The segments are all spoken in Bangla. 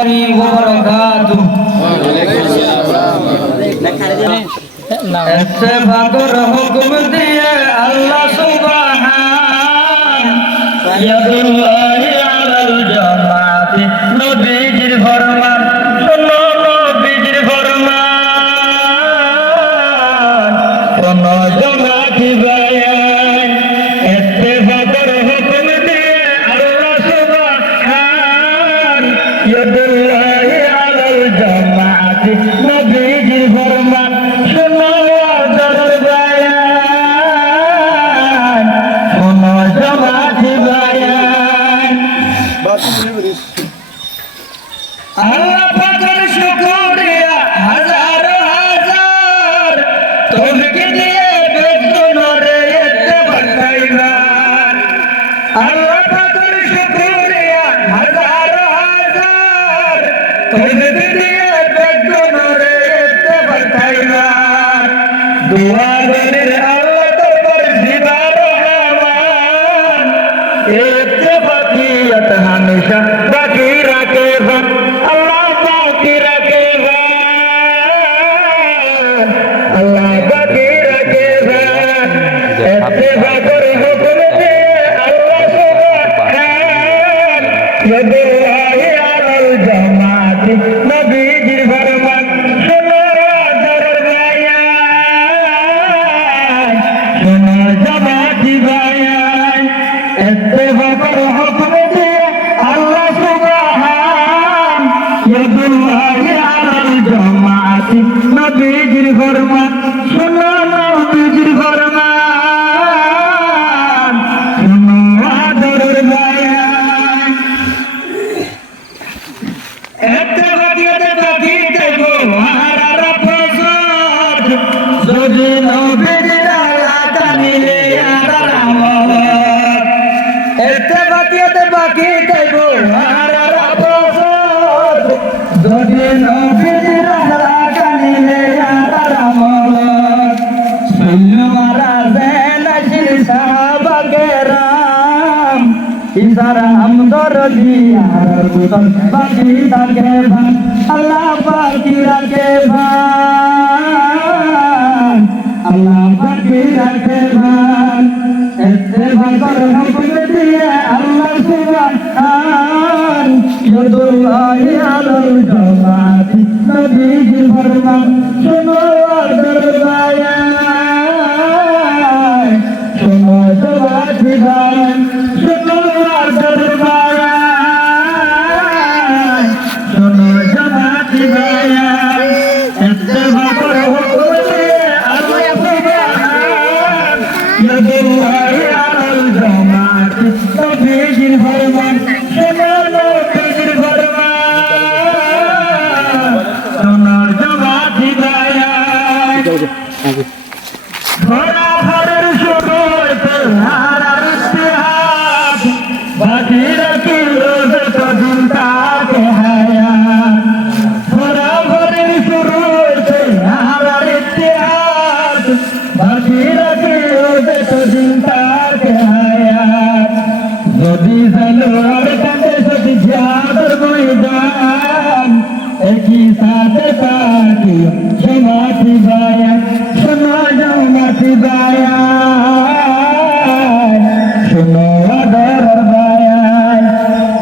وبركاته اتفاقر حکم دیے اللہ سبحان یداللہ علی الجماعت নবীজির ফরমান শোনো নবীজির ফরমান কোন জমাতি বায়ান اتفاقر حکم دیے اللہ سبحان یداللہ علی الجماعت নবীজির ফরমান শোনো আল্লাহ পাকের শুকরিয়া হাজার হাজার তোকে দিয়ে বেদনরে ইত্তেফাক পাইবার আল্লাহ পাকের শুকরিয়া হাজার হাজার তোকে দিয়ে বেদনরে ইত্তেফাক পাইবার দোয়া করে আল্লাহ দরবার জিবার রহমান ইত্তেফাকিয়ত হমেশা বাকি রাখেবা আল্লাহ বাকি রাখেবা আল্লাহ বাকি রাখেবা ইত্তেফাকের হুকুম দিয়ে আল্লাহ সুবহান ইয়াদুল্লাহি আলাল জামাত নবীজির ফরমান শোনো আদরের বায়ান শোনো জামাতি বায়ান ইত্তেফাকের হুকুম দিয়ে আল্লাহ সুবহান ইয়াদুল্লাহি আলাল জামাত নবীজির ফরমান শোনো নবীজির ফরমান শোনো আদরের বায়ান ইত্তেফাকিয়তে বাকি দেবো হারার প্রসাদ যদি নবীজির আয়াত নিলে হারার আমল ইত্তেফাকিয়তে বাকি দেবো হারার প্রসাদ যদি নবীজির আয়াত নিলে হারার আমল সুন্নাহ মারাজেন আশির সাহাবাকেরাম ইসারা আমদর দিয়ার বুতন বাকি থাকে ভান আল্লাহ বাকি রাখে ভান আল্লাহ বাকি রাখে ভান ইত্তেফাকের হুকুম দিয়ে আল্লাহ সুবহান ইয়াদুল্লাহি আলাল জামাত নবীজির ফরমান শোনো আদরের বায়ান শোনো জামাতি বায়ান শোনো আদরের বায়ান শোনো জামাতি বায়ান ইত্তেফাকের হুকুম দিয়ে আল্লাহ সুবহান ইয়াদুল্লাহি আলাল জামাত নবীজির ফরমান শোনো নবীজির ফরমান শোনো জামাতি বায়ান ঘোড়া ঘরের শুরুতে হারার ইতিহাস বাকি রাখিল যতদিন তাকে হায়াত ঘোড়া ঘরের শুরুতে হারার ইতিহাস বাকি রাখিল যতদিন তাকে হায়াত যদি জানোয়ার কাঁদে যদি জিহাদের ময়দান একই সাথে পাকি জামাতি বায়ান শোনো জামাতি বায়ান শোনো আদরের বায়ান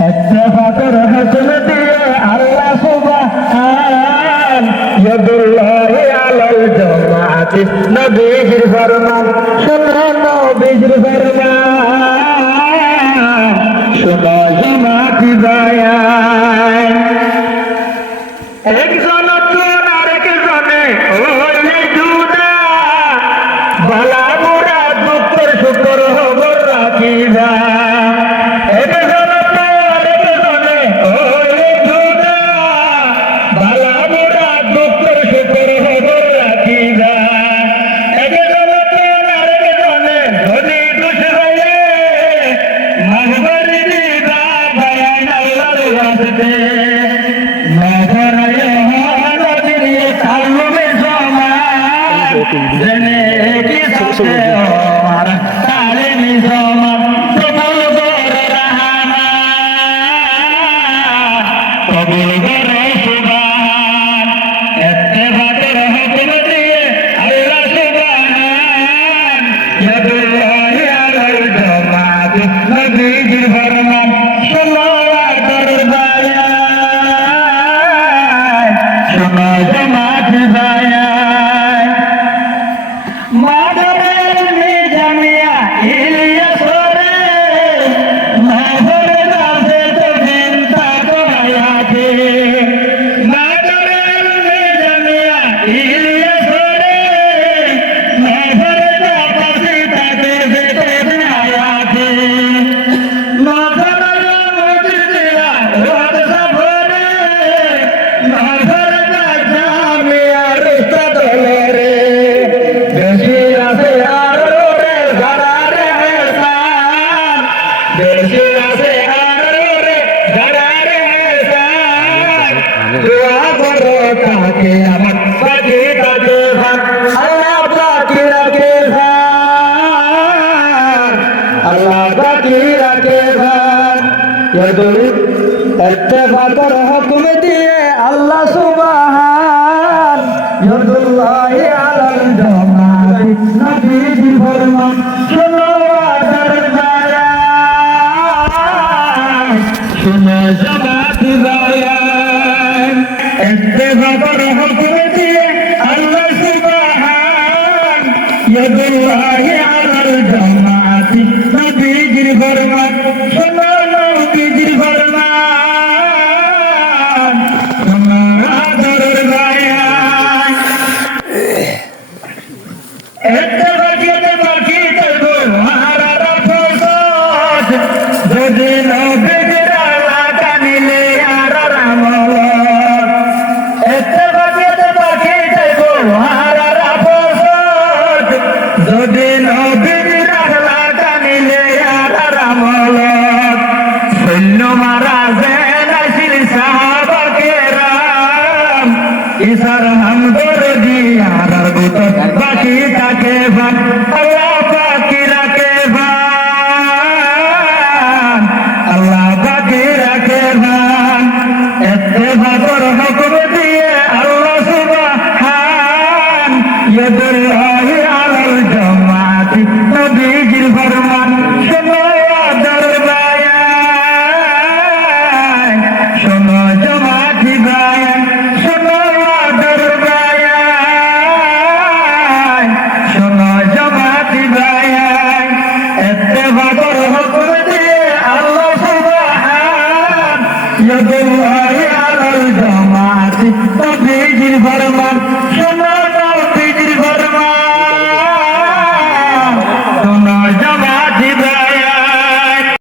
ইত্তেফাকের হুকুম দিয়ে আল্লাহ সুবহান ইয়াদুল্লাহি আলাল জামাত নবীজির ফরমান শোনো নবীজির ফরমান শোনো জামাতি বায়ান একজন আরেকজনে হইলে জুদা বালা বুড়া দুঃখের শুকর খবর রাখিবা একজন আরেকজনে হইলে জুদা বালা বুড়া দুঃখের শুকর খবর রাখিবা একজন আরেকজনে ধনী দুশরাইলে মাহবরি দিবা বায়ান আল্লাহর রাস্তে মাহবরায়ে নবীর তালুমে সমান জেনে কি সাথে আর তালিমি সমান প্রভু গর রহমান কবুল করো সুবহান ইত্তেফাকের হুকুম দিয়ে আল্লাহ সুবহান ইয়াদুল্লাহি আলাল জামাত নবীজির ফরমান শোনো দরবার শোনো জামাত ভাইয়াই মাদরের জামিয়া ইলিয়াসরে মাদরে দাসে তো চিন্তা করায়াছে মাদরের জামিয়া ইলিয়াসরে মাদরে দাসে তাকে যেতে আয়াছে মাদরের মুজিয়া ওয়াদ সাফরে মাদরে জামিয়া রিস্তা দলরে বেশি আছে আর রে গাড়ারে হেসান বেশি আছে আর রে গাড়ারে হেসান দোয়া করো তাকে আমার বাকি তাকে ভাগ আল্লাহ বাকি রাখে ভাগ আল্লাহ বাকি রাখে ভাগ ইত্তেফাকের হুকুম দিয়ে আল্লাহ সুবহান ইয়াদুল্লাহি আলাল জামাত নবীজির ফরমান শোনো দরবার শোনো জামাত ভাইয়াই ইত্তেফাকের হুকুম দিয়ে আল্লাহ সুবহান ইয়াদুল্লাহি আলাল জামাত নবীজির ফরমান শোনো নবীজির ফরমান শোনো দরবার যদি নবীজির আলাকা নিলে আর রামল এতে বাকিতে বাকি যাইব আর রাফত যদি নবীজির আলাকা নিলে আর রামল সৈন্য মারা যেন আসিল সাহাবাকেরাম ইসার হামদর দিয়ার ভিতর বাকি থাকে ভাগ আল্লাহ বাকি রাখে ভাগ আল্লাহ বাকি রাখে ভাগ ইত্তেফাকের হুকুম দিয়ে আল্লাহ সুবহান ইয়াদুল্লাহি আলাল জামাত নবীজির ফরমান শোনো দরবার শোনো জামাত ভাইয়াই শোনো দরবার শোনো জামাত ভাইয়াই ইত্তেফাকের হুকুম দিয়ে আল্লাহ সুবহান ইয়াদুল্লাহি আলাল জামাত নবীজির ফরমান শোনো